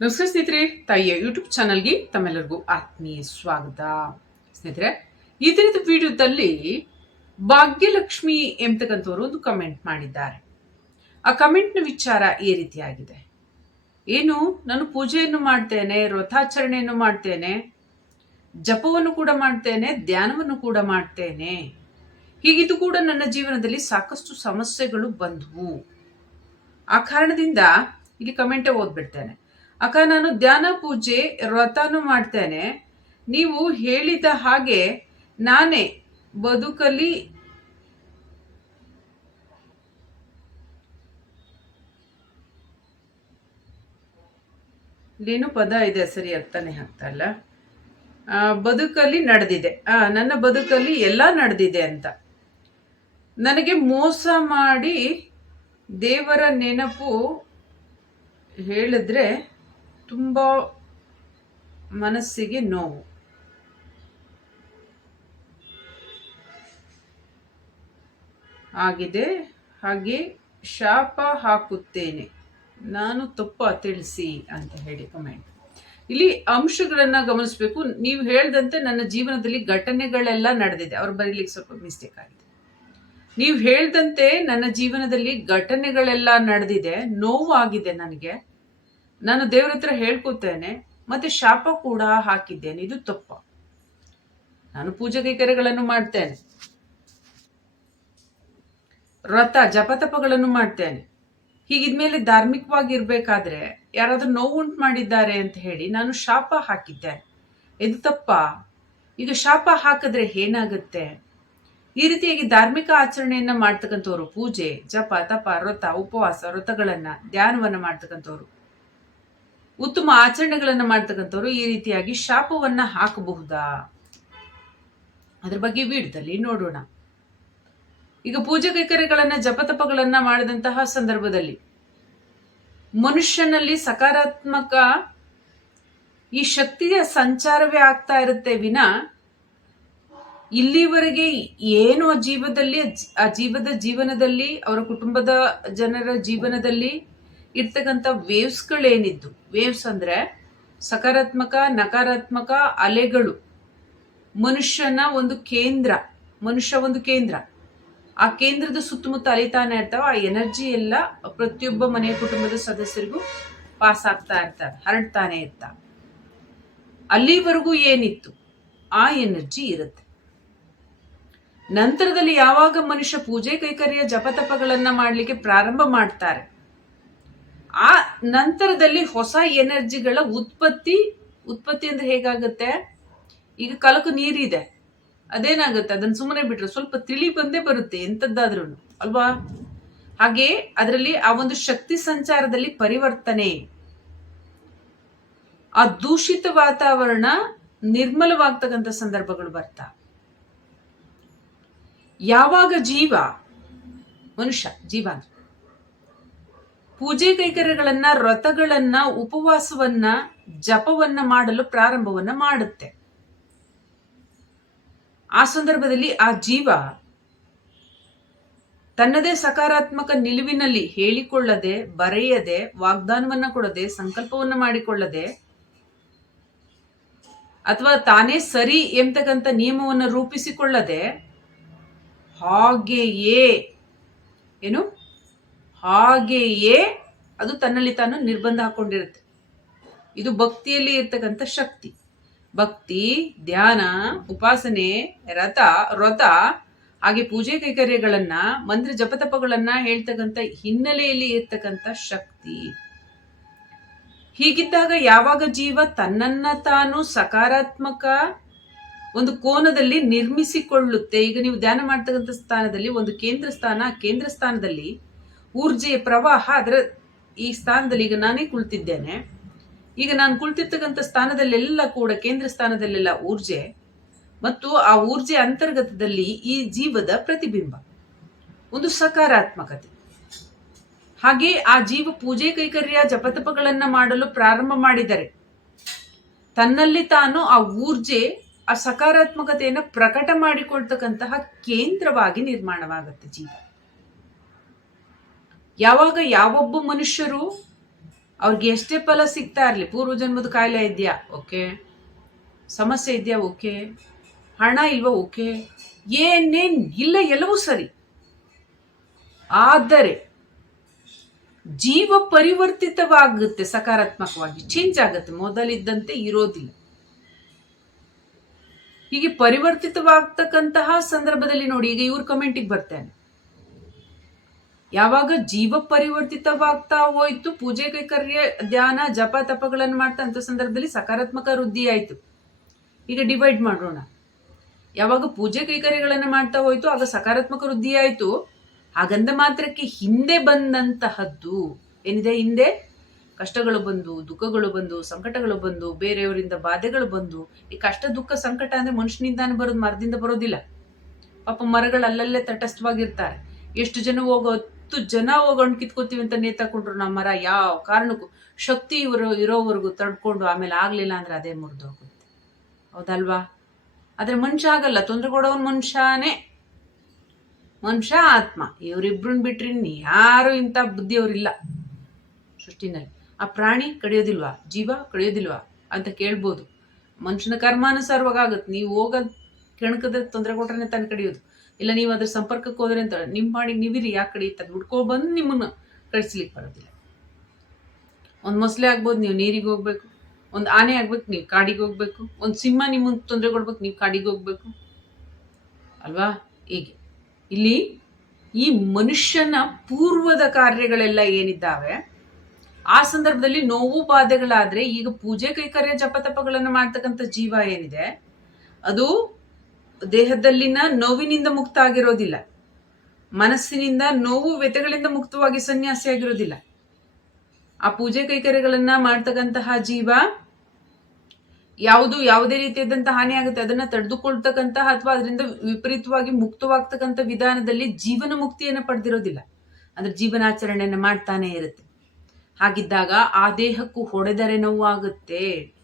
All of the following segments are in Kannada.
ನಮಸ್ಕಾರ ಸ್ನೇಹಿತರೆ. ತಾಯಿಯ ಯೂಟ್ಯೂಬ್ ಚಾನಲ್ಗೆ ತಮ್ಮೆಲ್ಲರಿಗೂ ಆತ್ಮೀಯ ಸ್ವಾಗತ. ಸ್ನೇಹಿತರೆ, ಈ ದಿನದ ವಿಡಿಯೋದಲ್ಲಿ ಭಾಗ್ಯಲಕ್ಷ್ಮಿ ಎಂಬತಕ್ಕಂಥವ್ರು ಒಂದು ಕಮೆಂಟ್ ಮಾಡಿದ್ದಾರೆ. ಆ ಕಮೆಂಟ್ನ ವಿಚಾರ ಈ ರೀತಿಯಾಗಿದೆ. ಏನು, ನಾನು ಪೂಜೆಯನ್ನು ಮಾಡ್ತೇನೆ ವ್ರತಾಚರಣೆಯನ್ನು ಮಾಡ್ತೇನೆ, ಜಪವನ್ನು ಕೂಡ ಮಾಡ್ತೇನೆ, ಧ್ಯಾನವನ್ನು ಕೂಡ ಮಾಡ್ತೇನೆ. ಹೀಗಿದು ಕೂಡ ನನ್ನ ಜೀವನದಲ್ಲಿ ಸಾಕಷ್ಟು ಸಮಸ್ಯೆಗಳು ಬಂದವು. ಆ ಕಾರಣದಿಂದ ಇಲ್ಲಿ ಕಮೆಂಟೇ ಓದ್ಬಿಡ್ತೇನೆ. ಅಕ್ಕ ನಾನು ಧ್ಯಾನ ಪೂಜೆ ವ್ರತನೂ ಮಾಡ್ತೇನೆ. ನೀವು ಹೇಳಿದ ಹಾಗೆ ನಾನೇ ಬದುಕಲಿ ಇಲ್ಲೇನು ಪದ ಇದೆ ಸರಿ ಅರ್ಥನೇ ಆಗ್ತಾ ಇಲ್ಲ ಬದುಕಲ್ಲಿ ನಡೆದಿದೆ. ಆ, ನನ್ನ ಬದುಕಲ್ಲಿ ಎಲ್ಲ ನಡೆದಿದೆ ಅಂತ. ನನಗೆ ಮೋಸ ಮಾಡಿ ದೇವರ ನೆನಪು ಹೇಳಿದ್ರೆ ತುಂಬ ಮನಸ್ಸಿಗೆ ನೋವು. ಆಗಿದೆ, ಹಾಗೆ ಶಾಪ ಹಾಕುತ್ತೇನೆ. ನಾನು ತಪ್ಪ ತಿಳಿಸಿ ಅಂತ ಹೇಳಿ ಕಮೆಂಟ್ ಇಲ್ಲಿ ಅಂಶಗಳನ್ನು ಗಮನಿಸಬೇಕು. ನೀವು ಹೇಳ್ದಂತೆ ನನ್ನ ಜೀವನದಲ್ಲಿ ಘಟನೆಗಳೆಲ್ಲ ನಡೆದಿದೆ. ಅವ್ರು ಬರೀಲಿಕ್ಕೆ ಸ್ವಲ್ಪ ಮಿಸ್ಟೇಕ್ ಆಗಿದೆ. ನೀವು ಹೇಳ್ದಂತೆ ನನ್ನ ಜೀವನದಲ್ಲಿ ಘಟನೆಗಳೆಲ್ಲ ನಡೆದಿದೆ. ನೋವು ಆಗಿದೆ ನನಗೆ. ನಾನು ದೇವ್ರ ಹತ್ರ ಹೇಳ್ಕೊತೇನೆ, ಮತ್ತೆ ಶಾಪ ಕೂಡ ಹಾಕಿದ್ದೇನೆ. ಇದು ತಪ್ಪ. ನಾನು ಪೂಜೆ ಕೈಕರ್ಯಗಳನ್ನು ಮಾಡ್ತೇನೆ. ವ್ರತ ಜಪತಪಗಳನ್ನು ಮಾಡ್ತೇನೆ. ಹೀಗಿದ್ಮೇಲೆ ಧಾರ್ಮಿಕವಾಗಿ ಇರ್ಬೇಕಾದ್ರೆ ಯಾರಾದ್ರೂ ನೋವು ಉಂಟು ಮಾಡಿದ್ದಾರೆ ಅಂತ ಹೇಳಿ ನಾನು ಶಾಪ ಹಾಕಿದ್ದೇನೆ. ಇದು ತಪ್ಪ? ಈಗ ಶಾಪ ಹಾಕಿದ್ರೆ ಏನಾಗುತ್ತೆ? ಈ ರೀತಿಯಾಗಿ ಧಾರ್ಮಿಕ ಆಚರಣೆಯನ್ನ ಮಾಡ್ತಕ್ಕಂಥವ್ರು ಪೂಜೆ, ಜಪ, ತಪ ವ್ರತ ಉಪವಾಸ, ವ್ರತಗಳನ್ನ ಧ್ಯಾನವನ್ನ ಮಾಡ್ತಕ್ಕಂಥವ್ರು. ಉತ್ತಮ ಆಚರಣೆಗಳನ್ನ ಮಾಡ್ತಕ್ಕಂಥವ್ರು ಈ ರೀತಿಯಾಗಿ ಶಾಪವನ್ನ ಹಾಕಬಹುದಾ? ಅದ್ರ ಬಗ್ಗೆ ವಿಡಿಯೋದಲ್ಲಿ ನೋಡೋಣ. ಈಗ ಪೂಜೆ ಕೈಕರ್ಯಗಳನ್ನ ಜಪತಪಗಳನ್ನ ಮಾಡಿದಂತಹ ಸಂದರ್ಭದಲ್ಲಿ ಮನುಷ್ಯನಲ್ಲಿ ಸಕಾರಾತ್ಮಕ ಈ ಶಕ್ತಿಯ ಸಂಚಾರವೇ ಆಗ್ತಾ ಇರುತ್ತೆ ವಿನ ಇಲ್ಲಿವರೆಗೆ ಏನು ಆ ಜೀವದಲ್ಲಿ, ಆ ಜೀವದ ಜೀವನದಲ್ಲಿ, ಅವರ ಕುಟುಂಬದ ಜನರ ಜೀವನದಲ್ಲಿ ಇರ್ತಕ್ಕಂಥ ವೇವ್ಸ್ಗಳೇನಿದ್ದು ವೇವ್ಸ್ ಅಂದ್ರೆ ಸಕಾರಾತ್ಮಕ, ನಕಾರಾತ್ಮಕ ಅಲೆಗಳು. ಮನುಷ್ಯನ ಒಂದು ಕೇಂದ್ರ, ಮನುಷ್ಯ ಒಂದು ಕೇಂದ್ರ. ಆ ಕೇಂದ್ರದ ಸುತ್ತಮುತ್ತ ಅಲಿತಾನೆ ಇರ್ತಾವ, ಆ ಎನರ್ಜಿ ಎಲ್ಲ ಪ್ರತಿಯೊಬ್ಬ ಮನೆಯ ಕುಟುಂಬದ ಸದಸ್ಯರಿಗೂ ಪಾಸ್ ಆಗ್ತಾ ಇರ್ತಾರೆ ಹರಡ್ತಾನೆ ಇರ್ತಾವೆ. ಅಲ್ಲಿವರೆಗೂ ಏನಿತ್ತು? ಆ ಎನರ್ಜಿ ಇರುತ್ತೆ. ನಂತರದಲ್ಲಿ ಯಾವಾಗ ಮನುಷ್ಯ ಪೂಜೆ, ಕೈಕರ್ಯ, ಜಪತಪಗಳನ್ನು ಮಾಡಲಿಕ್ಕೆ ಪ್ರಾರಂಭ ಮಾಡ್ತಾರೆ? ಆ ನಂತರದಲ್ಲಿ ಹೊಸ ಎನರ್ಜಿಗಳ ಉತ್ಪತ್ತಿ ಉತ್ಪತ್ತಿ ಅಂದ್ರೆ ಹೇಗಾಗುತ್ತೆ? ಈಗ ಕಲಕು ನೀರಿದೆ, ಅದೇನಾಗುತ್ತೆ? ಅದನ್ನ ಸುಮ್ಮನೆ ಬಿಟ್ರೆ ಸ್ವಲ್ಪ ತಿಳಿ ಬಂದೇ ಬರುತ್ತೆ ಎಂಥದ್ದಾದ್ರೂ ಅಲ್ವಾ? ಹಾಗೆ ಅದರಲ್ಲಿ ಆ ಒಂದು ಶಕ್ತಿ ಸಂಚಾರದಲ್ಲಿ ಪರಿವರ್ತನೆ. ಆ ದೂಷಿತ ವಾತಾವರಣ ನಿರ್ಮಲವಾಗ್ತಕ್ಕಂಥ ಸಂದರ್ಭಗಳು ಬರ್ತಾ. ಯಾವಾಗ ಜೀವ? ಮನುಷ್ಯ, ಜೀವ ಅಂದ್ರೆ. ಪೂಜೆ ಕೈಕರ್ಯಗಳನ್ನ, ವ್ರತಗಳನ್ನ, ಉಪವಾಸವನ್ನ, ಜಪವನ್ನ ಮಾಡಲು ಪ್ರಾರಂಭವನ್ನ ಮಾಡುತ್ತೆ. ಆ ಸಂದರ್ಭದಲ್ಲಿ ಆ ಜೀವ ತನ್ನದೇ ಸಕಾರಾತ್ಮಕ ನಿಲುವಿನಲ್ಲಿ ಹೇಳಿಕೊಳ್ಳದೆ, ಬರೆಯದೆ, ವಾಗ್ದಾನವನ್ನ ಕೊಡದೆ, ಸಂಕಲ್ಪವನ್ನ ಮಾಡಿಕೊಳ್ಳದೆ, ಅಥವಾ ತಾನೇ ಸರಿ ಎಂಬತಕ್ಕಂಥ ನಿಯಮವನ್ನು ರೂಪಿಸಿಕೊಳ್ಳದೆ, ಹಾಗೆಯೇ, ಏನು? ಹಾಗೆಯೇ ಅದು ತನ್ನಲ್ಲಿ ತಾನು ನಿರ್ಬಂಧ ಹಾಕೊಂಡಿರುತ್ತೆ. ಇದು ಭಕ್ತಿಯಲ್ಲಿ ಇರ್ತಕ್ಕಂಥ ಶಕ್ತಿ. ಭಕ್ತಿ, ಧ್ಯಾನ, ಉಪಾಸನೆ, ರಥ ವ್ರತ ಹಾಗೆ ಪೂಜೆ ಕೈಕರ್ಯಗಳನ್ನ, ಮಂತ್ರ ಜಪತಪಗಳನ್ನ ಹೇಳ್ತಕ್ಕಂಥ ಹಿನ್ನೆಲೆಯಲ್ಲಿ ಇರ್ತಕ್ಕಂಥ ಶಕ್ತಿ. ಹೀಗಿದ್ದಾಗ ಯಾವಾಗ ಜೀವ ತನ್ನನ್ನ ತಾನು ಸಕಾರಾತ್ಮಕ ಒಂದು ಕೋನದಲ್ಲಿ ನಿರ್ಮಿಸಿಕೊಳ್ಳುತ್ತೆ? ಈಗ ನೀವು ಧ್ಯಾನ ಮಾಡ್ತಕ್ಕಂಥ ಸ್ಥಾನದಲ್ಲಿ, ಒಂದು ಕೇಂದ್ರ ಸ್ಥಾನ, ಕೇಂದ್ರ ಸ್ಥಾನದಲ್ಲಿ ಊರ್ಜೆಯ ಪ್ರವಾಹ ಅದರ ಈ ಸ್ಥಾನದಲ್ಲಿ ಈಗ ನಾನೇ ಕುಳಿತಿದ್ದೇನೆ. ಈಗ ನಾನು ಕುಳಿತಿರ್ತಕ್ಕಂಥ ಸ್ಥಾನದಲ್ಲೆಲ್ಲ ಕೂಡ ಕೇಂದ್ರ ಸ್ಥಾನದಲ್ಲೆಲ್ಲ ಊರ್ಜೆ ಮತ್ತು ಆ ಊರ್ಜೆ ಅಂತರ್ಗತದಲ್ಲಿ ಈ ಜೀವದ ಪ್ರತಿಬಿಂಬ, ಒಂದು ಸಕಾರಾತ್ಮಕತೆ. ಹಾಗೆ ಆ ಜೀವ ಪೂಜೆ ಕೈಕರ್ಯ ಜಪತಪಗಳನ್ನ ಮಾಡಲು ಪ್ರಾರಂಭ ಮಾಡಿದರೆ ತನ್ನಲ್ಲಿ ತಾನು ಆ ಊರ್ಜೆ, ಆ ಸಕಾರಾತ್ಮಕತೆಯನ್ನು ಪ್ರಕಟ ಮಾಡಿಕೊಳ್ತಕ್ಕಂತಹ ಕೇಂದ್ರವಾಗಿ ನಿರ್ಮಾಣವಾಗುತ್ತೆ ಜೀವ. ಯಾವಾಗ ಯಾವೊಬ್ಬ ಮನುಷ್ಯರು ಅವ್ರಿಗೆ ಎಷ್ಟೇ ಫಲ ಸಿಗ್ತಾ ಇರಲಿ, ಪೂರ್ವ ಜನ್ಮದ ಕಾಯಿಲೆ ಇದೆಯಾ? ಓಕೆ. ಸಮಸ್ಯೆ ಇದೆಯಾ? ಓಕೆ. ಹಣ ಇಲ್ವಾ? ಓಕೆ. ಏನೇನ್ ಇಲ್ಲ, ಎಲ್ಲವೂ ಸರಿ. ಆದರೆ ಜೀವ ಪರಿವರ್ತಿತವಾಗುತ್ತೆ, ಸಕಾರಾತ್ಮಕವಾಗಿ. ಚೇಂಜ್ ಆಗುತ್ತೆ. ಮೊದಲಿದ್ದಂತೆ ಇರೋದಿಲ್ಲ. ಹೀಗೆ ಪರಿವರ್ತಿತವಾಗ್ತಕ್ಕಂತಹ ಸಂದರ್ಭದಲ್ಲಿ ನೋಡಿ, ಈಗ ಇವ್ರ ಕಮೆಂಟಿಗೆ ಬರ್ತೇನೆ. ಯಾವಾಗ ಜೀವ ಪರಿವರ್ತಿತವಾಗ್ತಾ ಹೋಯ್ತು, ಪೂಜೆ ಕೈಕರ್ಯ, ಧ್ಯಾನ, ಜಪ, ತಪಗಳನ್ನು ಮಾಡ್ತಾ ಅಂತ ಸಂದರ್ಭದಲ್ಲಿ ಸಕಾರಾತ್ಮಕ ವೃದ್ಧಿ ಆಯ್ತು. ಈಗ ಡಿವೈಡ್ ಮಾಡೋಣ. ಯಾವಾಗ ಪೂಜೆ ಕೈಕರ್ಯಗಳನ್ನು ಮಾಡ್ತಾ ಹೋಯ್ತು, ಆಗ ಸಕಾರಾತ್ಮಕ ವೃದ್ಧಿ ಆಯ್ತು. ಹಾಗಂದ ಮಾತ್ರಕ್ಕೆ ಹಿಂದೆ ಬಂದಂತಹದ್ದು ಏನಿದೆ? ಹಿಂದೆ ಕಷ್ಟಗಳು ಬಂದು, ದುಃಖಗಳು ಬಂದು, ಸಂಕಟಗಳು ಬಂದು, ಬೇರೆಯವರಿಂದ ಬಾಧೆಗಳು ಬಂದು, ಈ ಕಷ್ಟ, ದುಃಖ, ಸಂಕಟ ಅಂದ್ರೆ ಮನುಷ್ಯನಿಂದಾನೆ ಬರೋದು, ಮರದಿಂದ ಬರೋದಿಲ್ಲ. ಪಾಪ ಮರಗಳು ಅಲ್ಲಲ್ಲೇ ತಟಸ್ಥವಾಗಿರ್ತಾರೆ. ಎಷ್ಟು ಜನ ಹೋಗೋ ಹತ್ತು ಜನ ಹೋಗೊಂಡು ಕಿತ್ಕೋತೀವಿ ಅಂತ ನೇತಾಕೊಂಡ್ರು ನಮ್ಮ ಮರ, ಯಾವ ಕಾರಣಕ್ಕೂ. ಶಕ್ತಿ ಇವರು ಇರೋವರೆಗೂ ತಡ್ಕೊಂಡು ಆಮೇಲೆ ಆಗ್ಲಿಲ್ಲ ಅಂದ್ರೆ ಅದೇ ಮುರಿದೋಗುತ್ತೆ. ಹೌದಲ್ವಾ? ಆದ್ರೆ ಮನುಷ್ಯ ಆಗಲ್ಲ ತೊಂದರೆ ಕೊಡೋನ್ ಮನುಷ್ಯನೇ. ಮನುಷ್ಯ ಆತ್ಮ. ಇವರಿಬ್ರನ್ನ ಬಿಟ್ರಿ ಯಾರು ಇಂಥ ಬುದ್ಧಿಯವರಿಲ್ಲ. ಸೃಷ್ಟಿನಲ್ಲಿ. ಆ ಪ್ರಾಣಿ ಕಡಿಯೋದಿಲ್ವಾ ಜೀವ ಕಡಿಯೋದಿಲ್ವಾ ಅಂತ ಕೇಳ್ಬೋದು. ಮನುಷ್ಯನ ಕರ್ಮಾನುಸಾರವಾಗಿ ಆಗುತ್ತೆ. ನೀವು ಹೋಗೋದ್ ಕೆಣಕದ್ರೆ ತೊಂದರೆ ಕೊಟ್ರೆ ತಾನು ಕಡಿಯೋದು. ಇಲ್ಲ ನೀವು ಅದ್ರ ಸಂಪರ್ಕಕ್ಕೆ ಹೋದ್ರೆ ಅಂತ ನಿಮ್ಮ ಮಾಡಿ ನೀವಿರಿ, ಯಾಕೆ ಕಡಿಯುತ್ತೆ ಅದು ಹುಡ್ಕೊ ಬಂದು ನಿಮ್ಮನ್ನು ಕಳಿಸ್ಲಿಕ್ಕೆ ಬರೋದಿಲ್ಲ. ಒಂದು ಮೊಸಲೆ ಆಗ್ಬೋದು, ನೀವು ನೀರಿಗೆ ಹೋಗ್ಬೇಕು. ಒಂದು ಆನೆ ಆಗ್ಬೇಕು, ನೀವು ಕಾಡಿಗೆ ಹೋಗ್ಬೇಕು. ಒಂದು ಸಿಂಹ ನಿಮಗೆ ತೊಂದರೆ ಕೊಡ್ಬೇಕು, ನೀವು ಕಾಡಿಗೆ ಹೋಗ್ಬೇಕು. ಅಲ್ವಾ? ಹೀಗೆ. ಇಲ್ಲಿ ಈ ಮನುಷ್ಯನ ಪೂರ್ವದ ಕಾರ್ಯಗಳೆಲ್ಲ ಏನಿದ್ದಾವೆ? ಆ ಸಂದರ್ಭದಲ್ಲಿ ನೋವು ಬಾಧೆಗಳಾದ್ರೆ ಈಗ ಪೂಜೆ ಕೈಕರ್ಯ ಜಪತಪಗಳನ್ನು ಮಾಡ್ತಕ್ಕಂಥ ಜೀವ ಏನಿದೆ? ಅದು ದೇಹದಲ್ಲಿನ ನೋವಿನಿಂದ ಮುಕ್ತ ಆಗಿರೋದಿಲ್ಲ ಮನಸ್ಸಿನಿಂದ ನೋವು ವ್ಯತೆಗಳಿಂದ ಮುಕ್ತವಾಗಿ ಸನ್ಯಾಸಿ ಆಗಿರೋದಿಲ್ಲ. ಆ ಪೂಜೆ ಕೈಕರ್ಯಗಳನ್ನ ಮಾಡ್ತಕ್ಕಂತಹ ಜೀವ ಯಾವುದು ಯಾವುದೇ ರೀತಿಯಾದಂತಹ ಹಾನಿ ಆಗುತ್ತೆ, ಅದನ್ನ ತಡೆದುಕೊಳ್ತಕ್ಕಂತಹ ಅಥವಾ ಅದರಿಂದ ವಿಪರೀತವಾಗಿ ಮುಕ್ತವಾಗ್ತಕ್ಕಂಥ ವಿಧಾನದಲ್ಲಿ ಜೀವನ ಮುಕ್ತಿಯನ್ನು ಪಡೆದಿರೋದಿಲ್ಲ. ಅಂದ್ರೆ ಜೀವನಾಚರಣೆಯನ್ನು ಮಾಡ್ತಾನೆ ಇರುತ್ತೆ. ಹಾಗಿದ್ದಾಗ ಆ ದೇಹಕ್ಕೂ ಹೊಡೆದರೆ ನೋವಾಗುತ್ತೆ.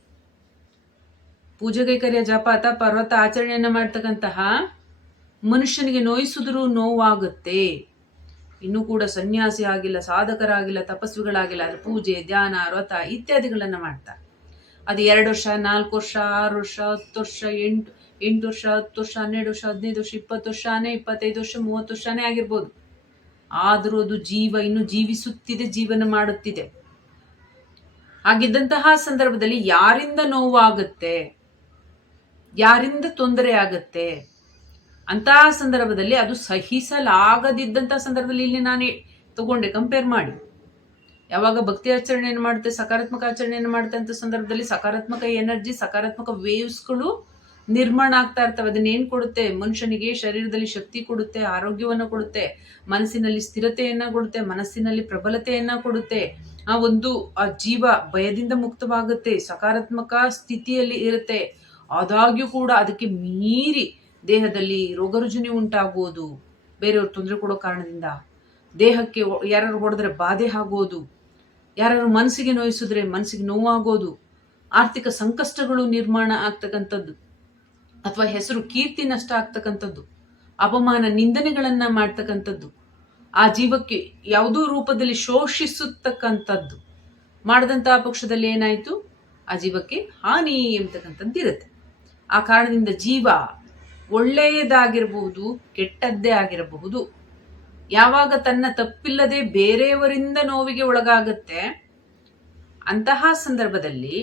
ಪೂಜೆ ಕೈಕರ್ಯ ಜಪಾತ ಪರ್ವತ ಆಚರಣೆಯನ್ನು ಮಾಡ್ತಕ್ಕಂತಹ ಮನುಷ್ಯನಿಗೆ ನೋಯಿಸಿದ್ರೂ ನೋವಾಗುತ್ತೆ. ಇನ್ನೂ ಕೂಡ ಸನ್ಯಾಸಿ ಆಗಿಲ್ಲ, ಸಾಧಕರಾಗಿಲ್ಲ, ತಪಸ್ವಿಗಳಾಗಿಲ್ಲ ಅದು ಪೂಜೆ, ಧ್ಯಾನ, ವ್ರತ ಇತ್ಯಾದಿಗಳನ್ನು ಮಾಡ್ತಾರೆ. ಅದು ಎರಡು ವರ್ಷ, ನಾಲ್ಕು ವರ್ಷ, ಆರು ವರ್ಷ, ಹತ್ತು ವರ್ಷ, ಎಂಟು ಎಂಟು ವರ್ಷ, ಹತ್ತು ವರ್ಷ, ಹನ್ನೆರಡು ವರ್ಷ, ಹದಿನೈದು ವರ್ಷ, ಇಪ್ಪತ್ತು ವರ್ಷನೇ ಇಪ್ಪತ್ತೈದು ವರ್ಷ, ಮೂವತ್ತು ವರ್ಷನೇ ಆಗಿರ್ಬೋದು. ಆದರೂ ಅದು ಜೀವ, ಇನ್ನು ಜೀವಿಸುತ್ತಿದೆ, ಜೀವನ ಮಾಡುತ್ತಿದೆ. ಹಾಗಿದ್ದಂತಹ ಸಂದರ್ಭದಲ್ಲಿ ಯಾರಿಂದ ನೋವಾಗುತ್ತೆ? ಯಾರಿಂದ ತೊಂದರೆ ಆಗತ್ತೆ? ಅಂತಹ ಸಂದರ್ಭದಲ್ಲಿ ಅದು ಸಹಿಸಲಾಗದಿದ್ದಂಥ ಸಂದರ್ಭದಲ್ಲಿ ಇಲ್ಲಿ ನಾನು ತಗೊಂಡೆ ಕಂಪೇರ್ ಮಾಡಿ. ಯಾವಾಗ ಭಕ್ತಿ ಆಚರಣೆಯನ್ನು ಮಾಡುತ್ತೆ, ಸಕಾರಾತ್ಮಕ ಆಚರಣೆಯನ್ನು ಮಾಡುತ್ತೆ ಅಂತ ಸಂದರ್ಭದಲ್ಲಿ ಸಕಾರಾತ್ಮಕ ಎನರ್ಜಿ, ಸಕಾರಾತ್ಮಕ ವೇವ್ಸ್ಗಳು ನಿರ್ಮಾಣ ಆಗ್ತಾ ಇರ್ತವೆ. ಅದನ್ನೇನು ಕೊಡುತ್ತೆ? ಮನುಷ್ಯನಿಗೆ ಶರೀರದಲ್ಲಿ ಶಕ್ತಿ ಕೊಡುತ್ತೆ, ಆರೋಗ್ಯವನ್ನು ಕೊಡುತ್ತೆ, ಮನಸ್ಸಿನಲ್ಲಿ ಸ್ಥಿರತೆಯನ್ನು ಕೊಡುತ್ತೆ, ಮನಸ್ಸಿನಲ್ಲಿ ಪ್ರಬಲತೆಯನ್ನು ಕೊಡುತ್ತೆ. ಆ ಒಂದು, ಆ ಜೀವ ಭಯದಿಂದ ಮುಕ್ತವಾಗುತ್ತೆ, ಸಕಾರಾತ್ಮಕ ಸ್ಥಿತಿಯಲ್ಲಿ ಇರುತ್ತೆ. ಆದಾಗ್ಯೂ ಕೂಡ ಅದಕ್ಕೆ ಮೀರಿ ದೇಹದಲ್ಲಿ ರೋಗರುಜಿನಿ ಉಂಟಾಗುವುದು. ಬೇರೆಯವ್ರು ತೊಂದರೆ ಕೊಡೋ ಕಾರಣದಿಂದ ದೇಹಕ್ಕೆ ಯಾರು ಹೊಡೆದ್ರೆ ಬಾಧೆ ಆಗೋದು ಯಾರು ಮನಸ್ಸಿಗೆ ನೋಯಿಸಿದ್ರೆ ಮನಸ್ಸಿಗೆ ನೋವಾಗೋದು. ಆರ್ಥಿಕ ಸಂಕಷ್ಟಗಳು ನಿರ್ಮಾಣ ಆಗ್ತಕ್ಕಂಥದ್ದು. ಅಥವಾ ಹೆಸರು ಕೀರ್ತಿ ನಷ್ಟ ಆಗ್ತಕ್ಕಂಥದ್ದು. ಅಪಮಾನ ನಿಂದನೆಗಳನ್ನ ಮಾಡ್ತಕ್ಕಂಥದ್ದು. ಆ ಜೀವಕ್ಕೆ ಯಾವುದೋ ರೂಪದಲ್ಲಿ ಶೋಷಿಸುತ್ತಕ್ಕಂಥದ್ದು. ಮಾಡಿದಂತಹ ಪಕ್ಷದಲ್ಲಿ ಏನಾಯ್ತು? ಆ ಜೀವಕ್ಕೆ ಹಾನಿ ಎಂಬತಕ್ಕಂಥದ್ದು ಇರುತ್ತೆ. ಆ ಕಾರಣದಿಂದ ಜೀವ ಒಳ್ಳೆಯದಾಗಿರಬಹುದು, ಕೆಟ್ಟದ್ದೇ ಆಗಿರಬಹುದು. ಯಾವಾಗ ತನ್ನ ತಪ್ಪಿಲ್ಲದೆ ಬೇರೆಯವರಿಂದ ನೋವಿಗೆ ಒಳಗಾಗುತ್ತೆ, ಅಂತಹ ಸಂದರ್ಭದಲ್ಲಿ,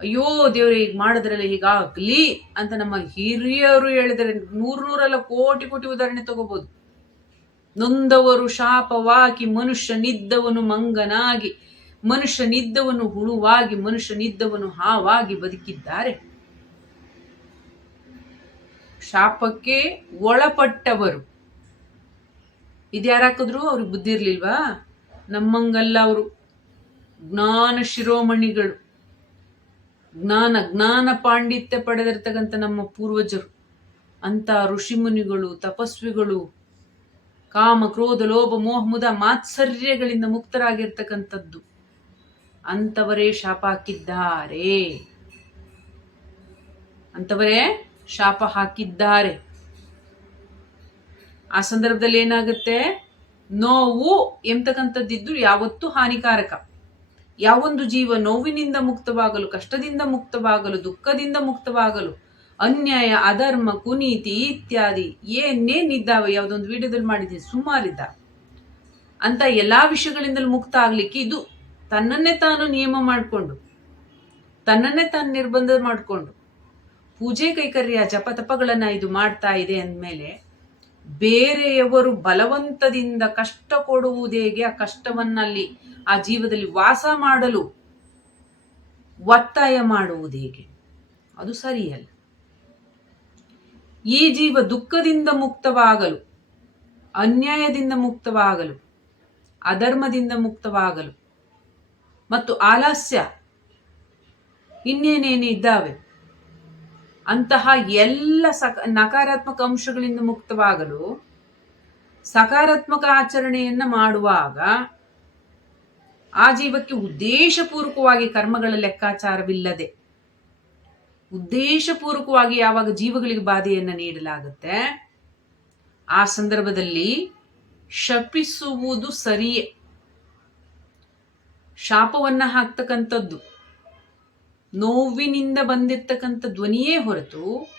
ಅಯ್ಯೋ, ದೇವರು ಈಗ ಮಾಡಿದ್ರಲ್ಲ ಹೀಗಾಗ್ಲಿ ಅಂತ ನಮ್ಮ ಹಿರಿಯರು ಹೇಳಿದರೆ ನೂರು ನೂರಲ್ಲ ಕೋಟಿ ಕೋಟಿ ಉದಾಹರಣೆ ತಗೋಬಹುದು ನೊಂದವರು ಶಾಪವಾಗಿ ಮನುಷ್ಯನಿದ್ದವನು ಮಂಗನಾಗಿ ಮನುಷ್ಯ ನಿದ್ದವನು ಹುಳುವಾಗಿ, ಮನುಷ್ಯನಿದ್ದವನು ಹಾವಾಗಿ ಬದುಕಿದ್ದಾರೆ. ಶಾಪಕ್ಕೆ ಒಳಪಟ್ಟವರು. ಇದ್ಯಾರಾಕಿದ್ರು? ಅವ್ರಿಗೆ ಬುದ್ಧಿ ಇರ್ಲಿಲ್ವಾ? ನಮ್ಮಂಗಲ್ಲ ಅವರು. ಜ್ಞಾನ ಶಿರೋಮಣಿಗಳು. ಜ್ಞಾನ ಜ್ಞಾನ ಪಾಂಡಿತ್ಯ ಪಡೆದಿರ್ತಕ್ಕಂಥ ನಮ್ಮ ಪೂರ್ವಜರು. ಅಂತ ಋಷಿಮುನಿಗಳು, ತಪಸ್ವಿಗಳು, ಕಾಮ, ಕ್ರೋಧ, ಲೋಭ, ಮೋಹ, ಮುದ, ಮಾತ್ಸರ್ಯಗಳಿಂದ ಮುಕ್ತರಾಗಿರ್ತಕ್ಕಂಥದ್ದು. ಅಂತವರೇ ಶಾಪ ಹಾಕಿದ್ದಾರೆ. ಅಂತವರೇ ಶಾಪ ಹಾಕಿದ್ದಾರೆ. ಆ ಸಂದರ್ಭದಲ್ಲಿ ಏನಾಗುತ್ತೆ? ನೋವು ಎಂತಕ್ಕಂಥದ್ದಿದ್ದು ಯಾವತ್ತೂ ಹಾನಿಕಾರಕ. ಯಾವೊಂದು ಜೀವ ನೋವಿನಿಂದ ಮುಕ್ತವಾಗಲು, ಕಷ್ಟದಿಂದ ಮುಕ್ತವಾಗಲು, ದುಃಖದಿಂದ ಮುಕ್ತವಾಗಲು, ಅನ್ಯಾಯ, ಅಧರ್ಮ, ಕುನೀತಿ ಇತ್ಯಾದಿ ಏನೇನಿದ್ದಾವೆ ಯಾವುದೊಂದು ವಿಡಿಯೋದಲ್ಲಿ ಮಾಡಿದ್ದೀನಿ ಸುಮಾರಿದ್ದ ಅಂತ ಎಲ್ಲಾ ವಿಷಯಗಳಿಂದಲೂ ಮುಕ್ತ ಆಗಲಿಕ್ಕೆ ಇದು ತನ್ನನ್ನೇ ತಾನು ನಿಯಮ ಮಾಡಿಕೊಂಡು, ತನ್ನನ್ನೇ ತಾನು ನಿರ್ಬಂಧ ಮಾಡಿಕೊಂಡು ಪೂಜೆ ಕೈಕರ್ಯ ಜಪತಪಗಳನ್ನ ಇದು ಮಾಡ್ತಾ ಇದೆ ಅಂದಮೇಲೆ ಬೇರೆಯವರು ಬಲವಂತದಿಂದ ಕಷ್ಟ ಕೊಡುವುದೇಗೆ ಆ ಕಷ್ಟವನ್ನಲ್ಲಿ ಆ ಜೀವದಲ್ಲಿ ವಾಸ ಮಾಡಲು ಒತ್ತಾಯ ಮಾಡುವುದೇಗೆ. ಅದು ಸರಿಯಲ್ಲ. ಈ ಜೀವ ದುಃಖದಿಂದ ಮುಕ್ತವಾಗಲು, ಅನ್ಯಾಯದಿಂದ ಮುಕ್ತವಾಗಲು, ಅಧರ್ಮದಿಂದ ಮುಕ್ತವಾಗಲು ಮತ್ತು ಆಲಸ್ಯ ಇನ್ನೇನೇನು ಇದ್ದಾವೆ? ಅಂತಹ ಎಲ್ಲ ಸಕ, ನಕಾರಾತ್ಮಕ ಅಂಶಗಳಿಂದ ಮುಕ್ತವಾಗಲು ಸಕಾರಾತ್ಮಕ ಆಚರಣೆಯನ್ನ ಮಾಡುವಾಗ ಆ ಜೀವಕ್ಕೆ ಉದ್ದೇಶಪೂರ್ವಕವಾಗಿ ಕರ್ಮಗಳ ಲೆಕ್ಕಾಚಾರವಿಲ್ಲದೆ, ಉದ್ದೇಶಪೂರ್ವಕವಾಗಿ ಯಾವಾಗ ಜೀವಗಳಿಗೆ ಬಾಧೆಯನ್ನು ನೀಡಲಾಗುತ್ತೆ, ಆ ಸಂದರ್ಭದಲ್ಲಿ ಶಪಿಸುವುದು ಸರಿಯೇ. ಶಾಪವನ್ನ ಹಾಕ್ತಕ್ಕಂಥದ್ದು. ನೋವಿನಿಂದ ಬಂದಿರ್ತಕ್ಕಂಥ ಧ್ವನಿಯೇ ಹೊರತು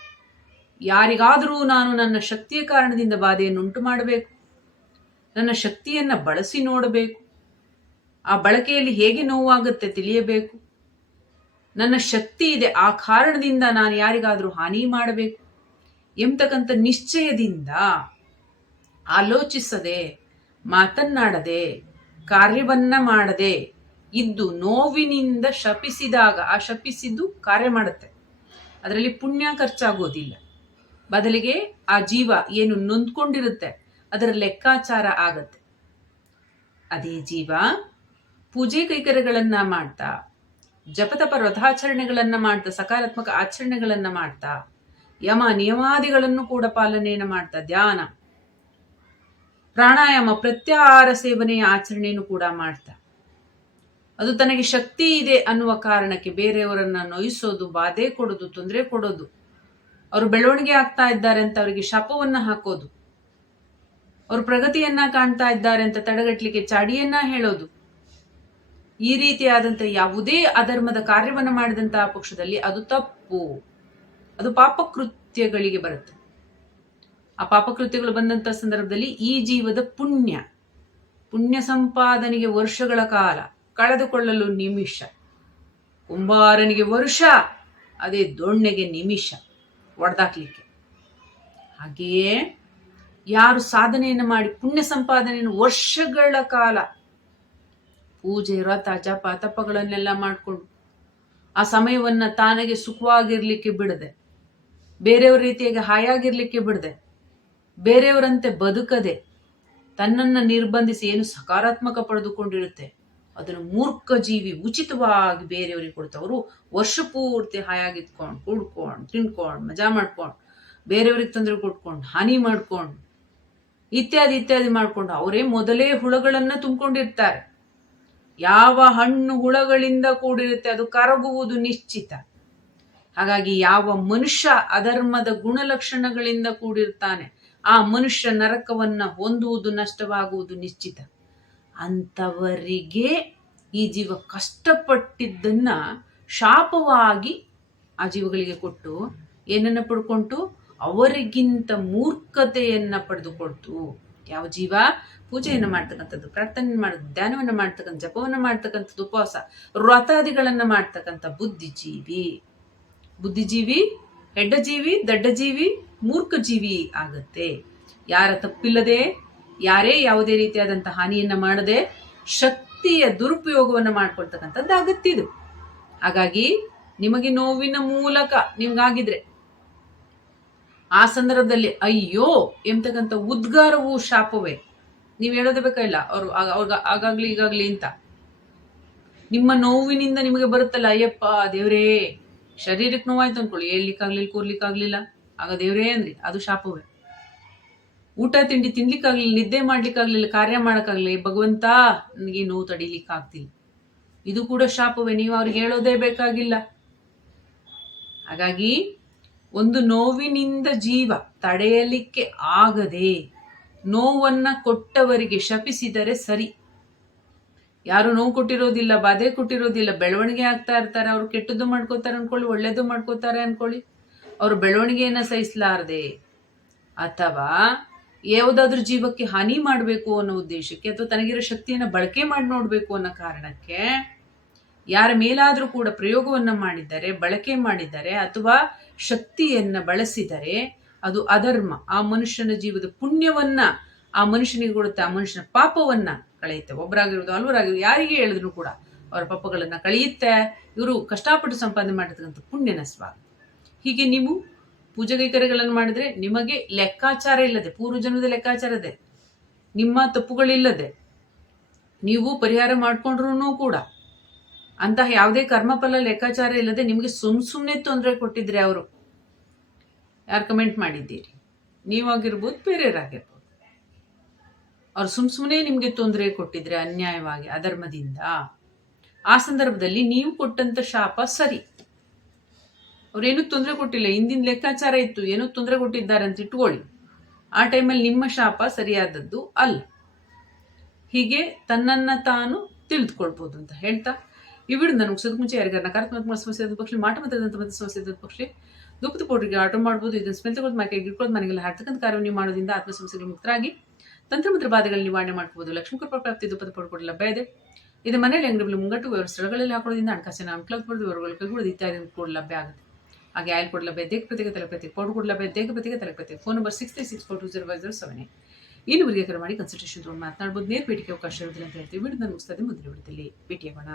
ಯಾರಿಗಾದರೂ ನಾನು ನನ್ನ ಶಕ್ತಿಯ ಕಾರಣದಿಂದ ಬಾಧೆಯನ್ನುಂಟು ಮಾಡಬೇಕು. ನನ್ನ ಶಕ್ತಿಯನ್ನು ಬಳಸಿ ನೋಡಬೇಕು. ಆ ಬಳಕೆಯಲ್ಲಿ ಹೇಗೆ ನೋವಾಗುತ್ತೆ ತಿಳಿಯಬೇಕು. ನನ್ನ ಶಕ್ತಿ ಇದೆ, ಆ ಕಾರಣದಿಂದ ನಾನು ಯಾರಿಗಾದರೂ ಹಾನಿ ಮಾಡಬೇಕು ಎಂಬತಕ್ಕಂಥ ನಿಶ್ಚಯದಿಂದ ಆಲೋಚಿಸದೆ, ಮಾತನ್ನಾಡದೆ, ಕಾರ್ಯವನ್ನ ಮಾಡದೆ ಇದ್ದು ನೋವಿನಿಂದ ಶಪಿಸಿದಾಗ ಆ ಶಪಿಸಿದ್ದು ಕಾರ್ಯ ಮಾಡುತ್ತೆ. ಅದರಲ್ಲಿ ಪುಣ್ಯ ಖರ್ಚಾಗೋದಿಲ್ಲ. ಬದಲಿಗೆ ಆ ಜೀವ ಏನು ನೊಂದ್ಕೊಂಡಿರುತ್ತೆ, ಅದರ ಲೆಕ್ಕಾಚಾರ ಆಗತ್ತೆ. ಅದೇ ಜೀವ ಪೂಜೆ ಕೈಕರ್ಯಗಳನ್ನ ಮಾಡ್ತಾ ಜಪತಪ ವ್ರತಾಚರಣೆಗಳನ್ನ ಮಾಡ್ತಾ, ಸಕಾರಾತ್ಮಕ ಆಚರಣೆಗಳನ್ನ ಮಾಡ್ತಾ, ಯಮ ನಿಯಮಾದಿಗಳನ್ನು ಕೂಡ ಪಾಲನೆಯನ್ನು ಮಾಡ್ತಾ, ಧ್ಯಾನ, ಪ್ರಾಣಾಯಾಮ, ಪ್ರತ್ಯಾಹಾರ ಸೇವನೆಯ ಆಚರಣೆಯನ್ನು ಕೂಡ ಮಾಡ್ತಾ. ಅದು ತನಗೆ ಶಕ್ತಿ ಇದೆ ಅನ್ನುವ ಕಾರಣಕ್ಕೆ ಬೇರೆಯವರನ್ನ ನೋಯಿಸೋದು, ಬಾಧೆ ಕೊಡೋದು, ತೊಂದರೆ ಕೊಡೋದು. ಅವರು ಬೆಳವಣಿಗೆ ಆಗ್ತಾ ಇದ್ದಾರೆ ಅಂತ ಅವರಿಗೆ ಶಾಪವನ್ನ ಹಾಕೋದು. ಅವರು ಪ್ರಗತಿಯನ್ನ ಕಾಣ್ತಾ ಇದ್ದಾರೆ ಅಂತ ತಡೆಗಟ್ಟಲಿಕ್ಕೆ ಚಾಡಿಯನ್ನ ಹೇಳೋದು. ಈ ರೀತಿಯಾದಂಥ ಯಾವುದೇ ಅಧರ್ಮದ ಕಾರ್ಯವನ್ನು ಮಾಡಿದಂತಹ ಪಕ್ಷದಲ್ಲಿ ಅದು ತಪ್ಪು. ಅದು ಪಾಪಕೃತ್ಯಗಳಿಗೆ ಬರುತ್ತೆ. ಆ ಪಾಪಕೃತ್ಯಗಳು ಬಂದಂತ ಸಂದರ್ಭದಲ್ಲಿ ಈ ಜೀವದ ಪುಣ್ಯ ಪುಣ್ಯ ಸಂಪಾದನೆಗೆ ವರ್ಷಗಳ ಕಾಲ. ಕಳೆದುಕೊಳ್ಳಲು ನಿಮಿಷ. ಕುಂಬಾರನಿಗೆ ವರುಷ, ಅದೇ ದೊಣ್ಣೆಗೆ ನಿಮಿಷ ಒಡೆದಾಕ್ಲಿಕ್ಕೆ. ಹಾಗೆಯೇ ಯಾರು ಸಾಧನೆಯನ್ನು ಮಾಡಿ ಪುಣ್ಯ ಸಂಪಾದನೆಯನ್ನು ವರ್ಷಗಳ ಕಾಲ ಪೂಜೆ, ವ್ರತ, ಜಪ, ತಪಗಳನ್ನೆಲ್ಲ ಮಾಡಿಕೊಂಡು ಆ ಸಮಯವನ್ನು ತಾನಗೆ ಸುಖವಾಗಿರ್ಲಿಕ್ಕೆ ಬಿಡದೆ, ಬೇರೆಯವ್ರ ರೀತಿಯಾಗಿ ಹಾಯಾಗಿರ್ಲಿಕ್ಕೆ ಬಿಡದೆ, ಬೇರೆಯವರಂತೆ ಬದುಕದೆ ತನ್ನನ್ನು ನಿರ್ಬಂಧಿಸಿ ಏನು ಸಕಾರಾತ್ಮಕ ಪಡೆದುಕೊಂಡಿರುತ್ತೆ? ಅದನ್ನು ಮೂರ್ಖ ಜೀವಿ ಉಚಿತವಾಗಿ ಬೇರೆಯವರಿಗೆ ಕೊಡ್ತವರು. ವರ್ಷ ಪೂರ್ತಿ ಹಾಯಾಗಿತ್ಕೊಂಡು ಕುಡ್ಕೊಂಡು ತಿನ್ಕೊಂಡು ಮಜಾ ಮಾಡ್ಕೊಂಡು, ಬೇರೆಯವ್ರಿಗೆ ತೊಂದರೆ ಕೊಟ್ಕೊಂಡು, ಹಾನಿ ಮಾಡ್ಕೊಂಡು, ಇತ್ಯಾದಿ ಇತ್ಯಾದಿ ಮಾಡ್ಕೊಂಡು ಅವರೇ ಮೊದಲೇ ಹುಳಗಳನ್ನ ತುಂಬಿಕೊಂಡಿರ್ತಾರೆ. ಯಾವ ಹಣ್ಣು ಹುಳಗಳಿಂದ ಕೂಡಿರುತ್ತೆ ಅದು ಕರಗುವುದು ನಿಶ್ಚಿತ. ಹಾಗಾಗಿ ಯಾವ ಮನುಷ್ಯ ಅಧರ್ಮದ ಗುಣಲಕ್ಷಣಗಳಿಂದ ಕೂಡಿರ್ತಾನೆ, ಆ ಮನುಷ್ಯ ನರಕವನ್ನ ಹೊಂದುವುದು ನಷ್ಟವಾಗುವುದು ನಿಶ್ಚಿತ. ಅಂಥವರಿಗೆ ಈ ಜೀವ ಕಷ್ಟಪಟ್ಟಿದ್ದನ್ನ ಶಾಪವಾಗಿ ಆ ಜೀವಗಳಿಗೆ ಕೊಟ್ಟು ಏನನ್ನ ಪಡ್ಕೊಂಡು ಅವರಿಗಿಂತ ಮೂರ್ಖತೆಯನ್ನು ಪಡೆದುಕೊಡ್ತು ಯಾವ ಜೀವ? ಪೂಜೆಯನ್ನು ಮಾಡ್ತಕ್ಕಂಥದ್ದು ಪ್ರಾರ್ಥನೆ ಮಾಡ ಧ್ಯಾನವನ್ನು ಮಾಡ್ತಕ್ಕಂಥ ಜಪವನ್ನು ಮಾಡ್ತಕ್ಕಂಥದ್ದು, ಉಪವಾಸ ವ್ರತಾದಿಗಳನ್ನು ಮಾಡ್ತಕ್ಕಂಥ ಬುದ್ಧಿಜೀವಿ. ಬುದ್ಧಿಜೀವಿ ಹೆಡ್ಡಜೀವಿ ದಡ್ಡಜೀವಿ ಮೂರ್ಖ ಜೀವಿ ಆಗತ್ತೆ. ಯಾರ ತಪ್ಪಿಲ್ಲದೆ ಯಾರೇ ಯಾವುದೇ ರೀತಿಯಾದಂಥ ಹಾನಿಯನ್ನ ಮಾಡದೆ ಶಕ್ತಿಯ ದುರುಪಯೋಗವನ್ನು ಮಾಡ್ಕೊಳ್ತಕ್ಕಂಥದ್ದು ಇದು. ಹಾಗಾಗಿ ನಿಮಗೆ ನೋವಿನ ಮೂಲಕ ನಿಮ್ಗಾಗಿದ್ರೆ ಆ ಸಂದರ್ಭದಲ್ಲಿ ಅಯ್ಯೋ ಎಂತಕ್ಕಂಥ ಉದ್ಗಾರವು ಶಾಪವೇ. ನೀವು ಹೇಳೋದೇ ಬೇಕಾಗಿಲ್ಲ ಅವ್ರು ಅವ್ರಿಗೆ ಆಗಾಗ್ಲಿ ಈಗಾಗ್ಲಿ ಅಂತ. ನಿಮ್ಮ ನೋವಿನಿಂದ ನಿಮಗೆ ಬರುತ್ತಲ್ಲ, ಅಯ್ಯಪ್ಪ ದೇವ್ರೇ ಶರೀರಕ್ಕೆ ನೋವಾಯ್ತು ಅನ್ಕೊಳ್ಳಿ ಹೇಳ್ಲಿಕ್ಕಾಗ್ಲಿಲ್ಲ ಕೂರ್ಲಿಕ್ಕಾಗ್ಲಿಲ್ಲ. ಆಗ ದೇವ್ರೇ ಅಂದ್ರಿ, ಅದು ಶಾಪವೇ. ಊಟ ತಿಂಡಿ ತಿನ್ಲಿಕ್ಕಾಗ್ಲಿಲ್ಲ, ನಿದ್ದೆ ಮಾಡ್ಲಿಕ್ಕಾಗ್ಲಿಲ್ಲ, ಕಾರ್ಯ ಮಾಡಕ್ಕಾಗ್ಲಿಲ್ಲ ಭಗವಂತ ನನಗೆ ನೋವು ತಡಿಲಿಕ್ಕೆ ಆಗ್ತಿಲ್ಲ ಇದು ಕೂಡ ಶಾಪವೇ, ನೀವು ಅವ್ರಿಗೆ ಹೇಳೋದೇ ಬೇಕಾಗಿಲ್ಲ. ಹಾಗಾಗಿ ಒಂದು ನೋವಿನಿಂದ ಜೀವ ತಡೆಯಲಿಕ್ಕೆ ಆಗದೆ, ನೋವನ್ನ ಕೊಟ್ಟವರಿಗೆ ಶಪಿಸಿದರೆ ಸರಿ. ಯಾರು ನೋವು ಕೊಟ್ಟಿರೋದಿಲ್ಲ, ಬಾಧೆ ಕೊಟ್ಟಿರೋದಿಲ್ಲ, ಬೆಳವಣಿಗೆ ಆಗ್ತಾ ಇರ್ತಾರೆ, ಅವ್ರು ಕೆಟ್ಟದ್ದು ಮಾಡ್ಕೋತಾರೆ ಅನ್ಕೊಳ್ಳಿ, ಒಳ್ಳೇದು ಮಾಡ್ಕೋತಾರೆ ಅನ್ಕೊಳ್ಳಿ. ಅವರು ಬೆಳವಣಿಗೆಯನ್ನ ಸಹಿಸಲಾರದೆ, ಅಥವಾ ಯಾವುದಾದ್ರೂ ಜೀವಕ್ಕೆ ಹಾನಿ ಮಾಡಬೇಕು ಅನ್ನೋ ಉದ್ದೇಶಕ್ಕೆ ಅಥವಾ ತನಗಿರೋ ಶಕ್ತಿಯನ್ನು ಬಳಕೆ ಮಾಡಿ ನೋಡಬೇಕು ಅನ್ನೋ ಕಾರಣಕ್ಕೆ ಯಾರ ಮೇಲಾದರೂ ಕೂಡ ಪ್ರಯೋಗವನ್ನು ಮಾಡಿದ್ದಾರೆ, ಬಳಕೆ ಮಾಡಿದ್ದಾರೆ ಅಥವಾ ಶಕ್ತಿಯನ್ನು ಬಳಸಿದರೆ ಅದು ಅಧರ್ಮ. ಆ ಮನುಷ್ಯನ ಜೀವದ ಪುಣ್ಯವನ್ನ, ಆ ಮನುಷ್ಯನಿಗೆ ಕೊಡುತ್ತೆ, ಆ ಮನುಷ್ಯನ ಪಾಪವನ್ನ ಕಳೆಯುತ್ತೆ. ಒಬ್ಬರಾಗಿರೋದು ಹಲವರಾಗಿರೋದು ಯಾರಿಗೆ ಹೇಳಿದ್ರು ಕೂಡ ಅವರ ಪಾಪಗಳನ್ನ ಕಳೆಯುತ್ತೆ. ಇವರು ಕಷ್ಟಪಟ್ಟು ಸಂಪಾದನೆ ಮಾಡಿರ್ತಕ್ಕಂಥ ಪುಣ್ಯನ ಸ್ವಾಗತ ಹೀಗೆ ನೀವು ಪೂಜೆ ಕೈಕರ್ಯಗಳನ್ನು ಮಾಡಿದ್ರೆ ನಿಮಗೆ ಲೆಕ್ಕಾಚಾರ ಇಲ್ಲದೆ ಪೂರ್ವಜನ್ಮದ ಲೆಕ್ಕಾಚಾರ ಇದೆ. ನಿಮ್ಮ ತಪ್ಪುಗಳಿಲ್ಲದೆ ನೀವು ಪರಿಹಾರ ಮಾಡಿಕೊಂಡ್ರೂ ಕೂಡ ಅಂತಹ ಯಾವುದೇ ಕರ್ಮಫಲ ಲೆಕ್ಕಾಚಾರ ಇಲ್ಲದೆ ನಿಮಗೆ ಸುಮ್ ಸುಮ್ಮನೆ ತೊಂದರೆ ಕೊಟ್ಟಿದ್ರೆ ಅವರು, ಯಾರು ಕಮೆಂಟ್ ಮಾಡಿದ್ದೀರಿ? ನೀವಾಗಿರ್ಬೋದು, ಬೇರೆಯವರಾಗಿರ್ಬೋದು. ಅವ್ರು ಸುಮ್ ಸುಮ್ಮನೆ ನಿಮಗೆ ತೊಂದರೆ ಕೊಟ್ಟಿದ್ರೆ ಅನ್ಯಾಯವಾಗಿ, ಅಧರ್ಮದಿಂದ, ಆ ಸಂದರ್ಭದಲ್ಲಿ ನೀವು ಕೊಟ್ಟಂತ ಶಾಪ ಸರಿ. ಅವ್ರೇನು ತೊಂದರೆ ಕೊಟ್ಟಿಲ್ಲ. ಹಿಂದಿನ ಲೆಕ್ಕಾಚಾರ ಇತ್ತು. ಏನೋ ತೊಂದರೆ ಕೊಟ್ಟಿದ್ದಾರೆ ಅಂತ ಇಟ್ಕೊಳ್ಳಿ. ಆ ಟೈಮಲ್ಲಿ ನಿಮ್ಮ ಶಾಪ ಸರಿಯಾದದ್ದು ಅಲ್ಲ. ಹೀಗೆ ತನ್ನನ್ನು ತಾನು ತಿಳಿದುಕೊಳ್ಬೋದು ಅಂತ ಹೇಳ್ತಾ ಈ ನನಗೆ ನಾನು ಮುಂಚೆ ಯಾರಿಗಾರ ನಕಾರಾತ್ಮಕ ಸಮಸ್ಯೆ ಇದ್ದ ಪಕ್ಷ ಮಾಟ ಮಾತಾಡಿದಂಥ ಮತ್ತೆ ಸಮಸ್ಯೆ ಇದ್ದ ಪಕ್ಷ ದುಪ್ಪದ ಪೌಡ್ರಿಗೆ ಆಟೋ ಮಾಡ್ಬೋದು. ಇದನ್ನು ಸ್ಮೆಲ್ ತಗೊಳ್ಳೋದು ಮಾಕೆ ಇಟ್ಕೊಳ್ಳೋದು ಮನೆಗೆಲ್ಲ ಹಾಡ್ತಕ್ಕಂಥ ಕಾರ್ಯ ನೀವು ಮಾಡೋದ್ರಿಂದ ಆತ್ಮ ಸಮಸ್ಯೆಗಳು ಮುಕ್ತರಾಗಿ ತಂತ್ರಮಂತ್ರ ಬಾಧೆಗಳಲ್ಲಿ ನಿವಾರಣೆ ಮಾಡ್ಬೋದು. ಲಕ್ಷ್ಮೀಕೃಪ ಪ್ರಾಪ್ತಿ ದುಪ್ಪದ ಪೌಡ್ರು ಲಭ್ಯ ಇದೆ. ಇದು ಮನೆಯಲ್ಲಿ ಅಂಗಡಿಗಳು ಮುಂಗಟ್ಟು ಸ್ಥಳಗಳಲ್ಲಿ ಹಾಕೋದ್ರಿಂದ ಹಣಕಾಸಿನ ಅನುಕೂಲ ವಿವರಗಳು ಕೈಗೂಡೋದು ಇತ್ಯಾದಿ ಕೂಡ ಲಭ್ಯ ಆಗುತ್ತೆ. ಹಾಗೆ ಆಯಿಲ್ ಕೊಡಲೇ ದೇಗ ಪ್ರತಿಗೆ ತಲುಪತಿ ಪೌಡರ್ ಕೂಡ ಲಭ್ಯ ದೇಹ ಪ್ರತಿಗೆ ತಲುಪತಿ phone number six three six four two zero five zero seven ಊರಿಗೆ ಕರೆ ಮಾಡಿ ಕನ್ಸಲ್ಟೇಷನ್ ತೊಗೊಂಡು ಮಾತನಾಡ್ಬೋದು. ನೇರ ಭೇಟಿಗೆ ಅವಕಾಶ ಇರೋದಿಲ್ಲ ಅಂತ ಹೇಳ್ತೀವಿ. ವಿಡಿಯೋ ಮುಗಿಸ್ತದೆ ಮುಂದಿನ ವಿಡಿಯೋದಲ್ಲಿ ಭೇಟಿಯಾಗೋಣ.